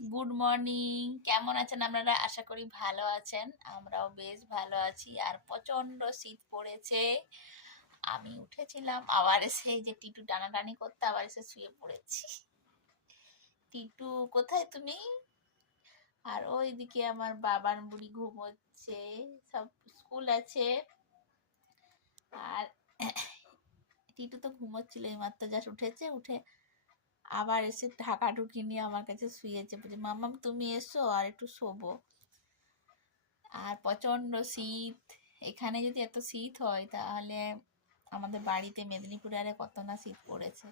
Good morning. কেমন আছেন আপনারা? আশা করি ভালো আছেন। আমরাও বেশ ভালো আছি। আর প্রচন্ড শীত পড়েছে। আমি উঠেছিলাম, আবার এসে এই যে টিটু টানাটানি করতে আবার এসে শুয়ে পড়েছি। টিটু কোথায় তুমি? আর ওইদিকে আমার বাবার বুড়ি ঘুমোচ্ছে। সব স্কুল আছে। আর টিটু তো ঘুমোচ্ছিল, এইমাত্র জাস্ট উঠেছে, উঠে আবার এসে ঢাকা ঢুকি নিয়ে আমার কাছে শুয়েছে। বলছে মাম্মাম তুমি এসো আর একটু শোবো। আর প্রচন্ড শীত। এখানে যদি এত শীত হয় তাহলে আমাদের বাড়িতে মেদিনীপুরে আরে কত না শীত পড়েছে।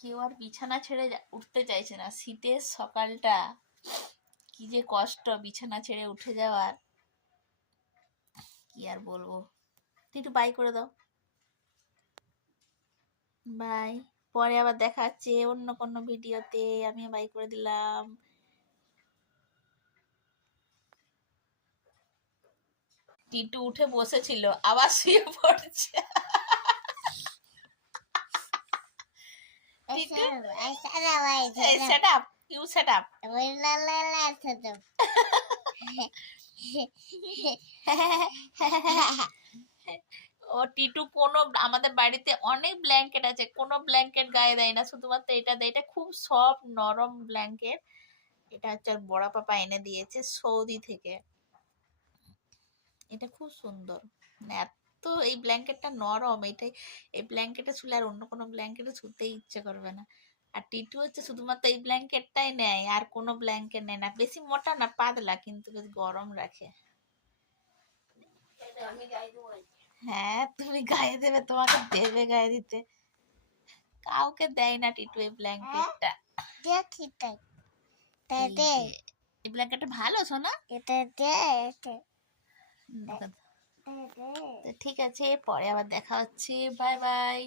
কেউ আর বিছানা ছেড়ে উঠতে চাইছে না। শীতের সকালটা কি যে কষ্ট বিছানা ছেড়ে উঠে যাওয়ার, কি আর বলবো। একটু বাই করে দাও। বাই। পরে আবার দেখা হচ্ছে অন্য কোনো ভিডিওতে। আমি বাই করে দিলাম। টিটু উঠে বসেছিল, আবার শুয়ে পড়ছে। Titu set up, you set up. ও টিটু কোনো, আমাদের বাড়িতে অনেক ব্ল্যাঙ্কেট আছে, কোনো ব্ল্যাঙ্কেট গায়ে দেয় না, শুধুমাত্র এটা দেয়। এটা খুব সফট নরম ব্ল্যাঙ্কেট। এটা হচ্ছে ওর বড় পাপা এনে দিয়েছে সৌদি থেকে। এটা খুব সুন্দর, মানে এত এই ব্ল্যাঙ্কেটটা নরম। এটাই, এই ব্ল্যাঙ্কেটে শুলে আর অন্য কোনো ব্ল্যাঙ্কেটে শুতেই ইচ্ছে করবে না। আর টিটু হচ্ছে শুধুমাত্র এই ব্ল্যাঙ্কেটটাই নেয়, আর কোনো ব্ল্যাঙ্কেট নেয় না। বেশি মোটা না, পাতলা, কিন্তু বেশ গরম রাখে। হ্যাঁ তুমি গায়ে দেবে, তোমাকে দেবে গায়ে দিতে। কাউকে দেয় না টিটু এই ব্ল্যাঙ্কেটটা। এই ব্ল্যাঙ্কেটটা ভালো শোনা। ঠিক আছে, পরে আবার দেখা হচ্ছে। Bye bye.